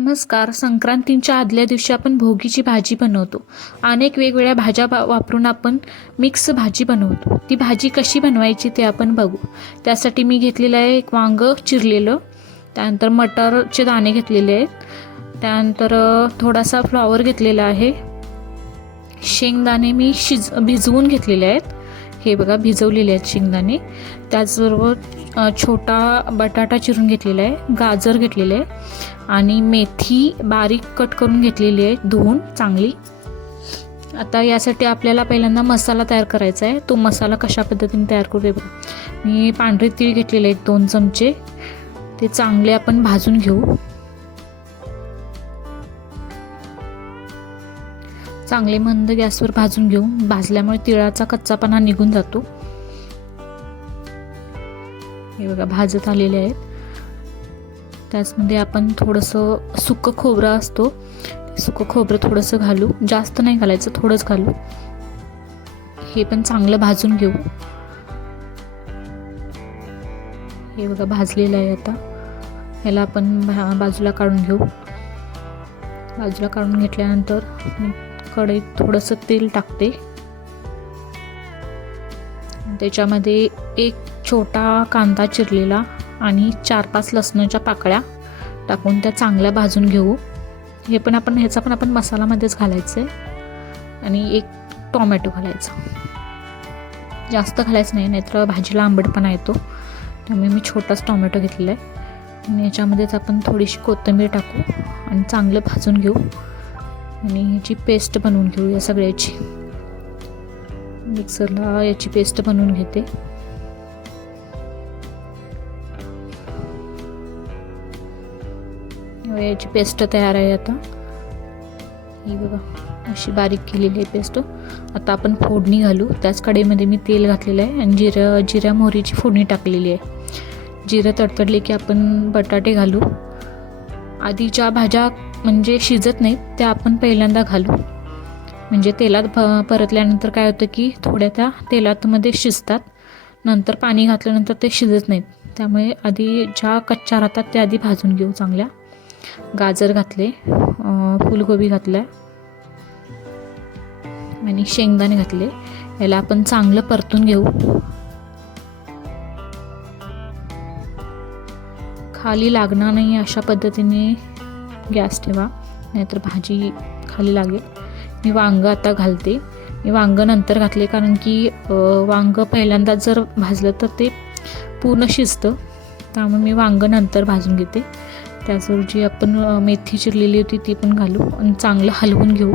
नमस्कार. संक्रांतीच्या आदल्या दिवशी आपण भोगीची भाजी बनवतो. अनेक वेगवेगळ्या भाज्या बा वापरून आपण मिक्स भाजी बनवतो. ती भाजी कशी बनवायची ते आपण बघू. त्यासाठी मी घेतलेलं आहे एक वांगं चिरलेलं. त्यानंतर मटरचे दाणे घेतलेले आहेत. त्यानंतर थोडासा फ्लॉवर घेतलेला आहे. शेंगदाणे मी शिज भिजवून घेतलेले आहेत. हे बघा भिजवलेले आहेत शेंगदाणे. त्याचबरोबर छोटा बटाटा चिरून घेतलेला आहे गाजर घेतलेले आहे आणि मेथी बारीक कट करून घेतलेली आहे धुवून चांगली. आता यासाठी आपल्याला पहिल्यांदा मसाला तयार करायचा आहे. तो मसाला कशा पद्धतीने तयार करू बघा. मी पांढरे तीळ घेतलेले आहेत दोन चमचे. ते चांगले आपण भाजून घेऊ. चांगले मंद गॅसवर भाजून घेऊ भाजल्यामुळे तिळाचा कच्चापणा निघून जातो. हे बघा भाजत आलेले आहेत. त्याचमध्ये आपण थोडंसं सुकं खोबरं असतो. सुकं खोबरं थोडंसं घालू. जास्त नाही घालायचं थोडंच घालू. हे पण चांगलं भाजून घेऊ. हे बघा भाजलेलं आहे आता. याला आपण भा- बाजूला काढून घेऊ. बाजूला काढून घेतल्यानंतर कढईत थोडंसं तेल टाकते. त्याच्यामध्ये एक छोटा कांदा चिरलेला आणि चार पाच लसणाच्या पाकळ्या टाकून त्या चांगल्या भाजून घेऊ. हे पण आपण ह्याचा पण आपण मसालामध्येच घालायचं आहे आणि एक टॉमॅटो घालायचा. जास्त घालायचं नाही नाहीतर भाजीला आंबटपणा येतो. त्यामुळे मी छोटाच टॉमॅटो घेतलेला आहे. आणि याच्यामध्येच आपण थोडीशी कोथिंबीर टाकू आणि चांगलं भाजून घेऊ. आणि ह्याची पेस्ट बनवून घेऊया सगळ्याची. मिक्सरला याची पेस्ट बनवून घेते. याची पेस्ट तयार आहे आता. ही बघा अशी बारीक केलेली आहे पेस्ट आता आपण फोडणी घालू. त्याच कढईमध्ये मी तेल घातलेलं आहे आणि जिरं जिऱ्या मोहरीची फोडणी टाकलेली आहे. जिरं तडतडले की आपण बटाटे घालू. आधी ज्या भाज्या म्हणजे शिजत नाहीत त्या आपण पहिल्यांदा घालू. म्हणजे तेलात भ परतल्यानंतर काय होतं की थोड्या त्या तेलातमध्ये शिजतात. नंतर पाणी घातल्यानंतर ते शिजत नाहीत. त्यामुळे आधी ज्या कच्च्या राहतात त्या आधी भाजून घेऊ चांगल्या. गाजर घातले फुलगोबी घातल्या. आणि शेंगदाणे घातले. याला आपण चांगलं परतून घेऊ. खाली लागणार नाही अशा पद्धतीने गॅस ठेवा नाहीतर भाजी खाली लागेल. मी वांगं आता घालते. मी वांगं नंतर घातले कारण की वांगं पहिल्यांदा जर भाजलं तर ते पूर्ण शिजतं. त्यामुळे मी वांगं नंतर भाजून घेते. त्याचवर जी आपण मेथी चिरलेली होती ती पण घालू आणि चांगलं हलवून घेऊ.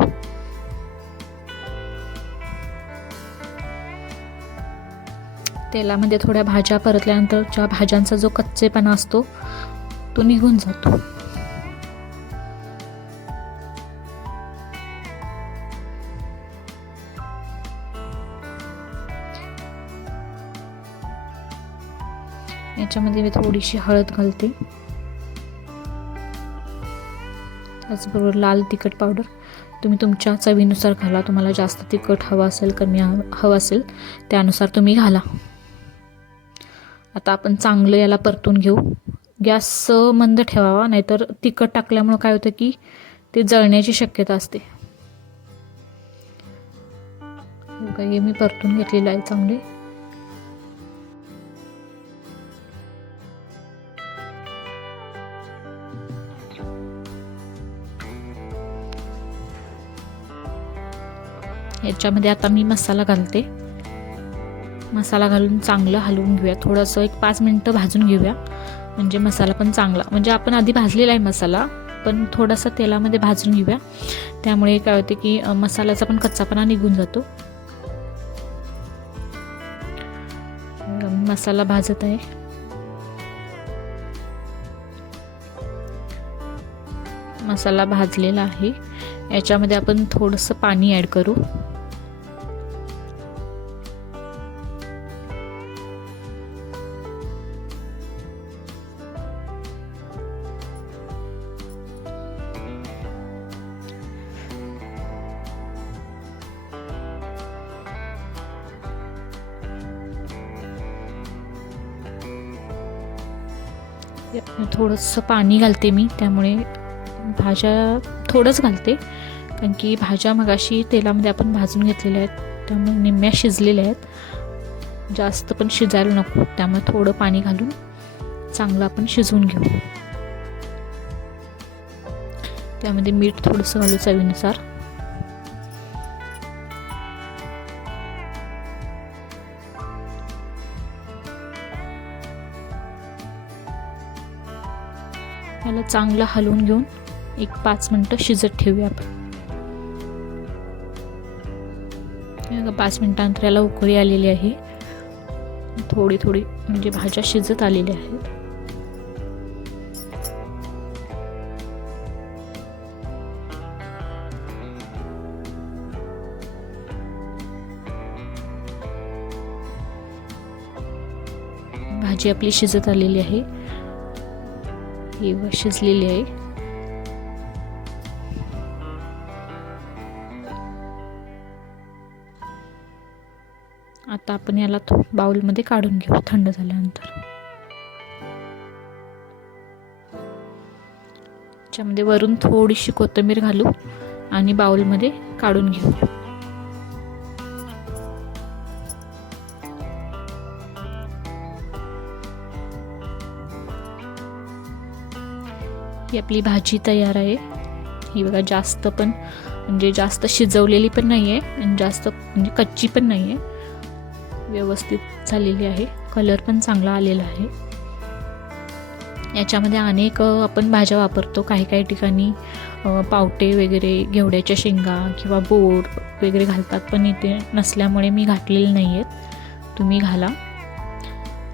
तेलामध्ये थोड्या भाज्या परतल्यानंतर ज्या भाज्यांचा जो कच्चेपणा असतो तो निघून जातो. याच्यामध्ये मी थोडीशी हळद घालते. त्याचबरोबर लाल तिखट पावडर तुम्ही तुमच्या चवीनुसार घाला. तुम्हाला जास्त तिखट हवं असेल कमी हवं हवं असेल त्यानुसार तुम्ही घाला. आता आपण चांगलं याला परतून घेऊ. गॅस मंद ठेवावा नाहीतर तिखट टाकल्यामुळं काय होतं की ते जळण्याची शक्यता असते. हे मी परतून घेतलेलं आहे चांगले. याच्यामध्ये आता मी मसाला घालते. मसाला घालून चांगलं हलवून घेऊया. थोडंसं एक पाच मिनटं भाजून घेऊया. म्हणजे मसाला पण चांगला. म्हणजे आपण आधी भाजलेला आहे मसाला पण थोडासा तेलामध्ये भाजून घेऊया. त्यामुळे काय होते की मसाल्याचा पण कच्चापणा निघून जातो. मसाला भाजत आहे. मसाला भाजलेला आहे. याच्यामध्ये आपण थोडंसं पाणी ॲड करू. थोडंसं पाणी घालते मी त्यामुळे भाज्या थोडंच घालते. कारण की भाज्या मगाशी तेलामध्ये आपण भाजून घेतलेल्या आहेत त्यामुळे निम्म्या शिजलेल्या आहेत. जास्त पण शिजायला नको त्यामुळे थोडं पाणी घालून चांगलं आपण शिजवून घेऊ. त्यामध्ये मीठ थोडंसं घालू चवीनुसार. त्याला चांगलं हलवून घेऊन एक पाच मिनटं शिजत ठेवूया आपण. पाच मिनटानंतर याला उकळी आलेली आहे. थोडी थोडी म्हणजे भाज्या शिजत आलेल्या आहेत. भाजी आपली शिजत आलेली आहे. ही व शिजलेली आहे. आता आपण याला तो बाउलमध्ये काढून घेऊ थंड झाल्यानंतर. त्याच्यामध्ये वरून थोडीशी कोथिंबीर घालू आणि बाउलमध्ये काढून घेऊ ही आपली भाजी तयार आहे. ही बघा जास्त पण म्हणजे जास्त शिजवलेली पण नाही आहे आणि जास्त म्हणजे कच्ची पण नाही आहे व्यवस्थित झालेली आहे. कलर पण चांगला आलेला आहे. याच्यामध्ये अनेक आपण भाज्या वापरतो. काही काही ठिकाणी पावटे वगैरे घेवड्याच्या शेंगा किंवा बोर वगैरे घालतात. पण इथे नसल्यामुळे मी घातलेले नाही आहेत तुम्ही घाला.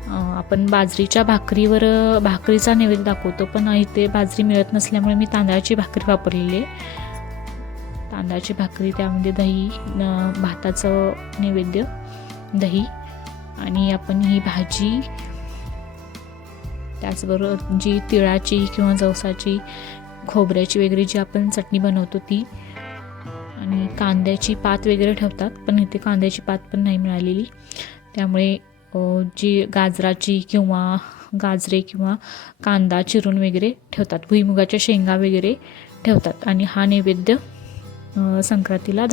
आपण बाजरीच्या भाकरीवर भाकरीचा नैवेद्य दाखवतो पण इथे बाजरी मिळत नसल्यामुळे मी तांदळाची भाकरी वापरलेली आहे. तांदळाची भाकरी त्यामध्ये दही भाताचं नैवेद्य दही आणि आपण ही भाजी त्याचबरोबर जी तिळाची किंवा जवसाची खोबऱ्याची वगैरे जी आपण चटणी बनवतो ती आणि कांद्याची पात वगैरे ठेवतात पण इथे कांद्याची पात पण नाही मिळालेली. त्यामुळे जी गाजराची किंवा गाजरे किंवा कांदा चिरून वगैरे ठेवतात. भुईमुगाच्या शेंगा वगैरे ठेवतात. आणि हा नैवेद्य संक्रांतीला दाखव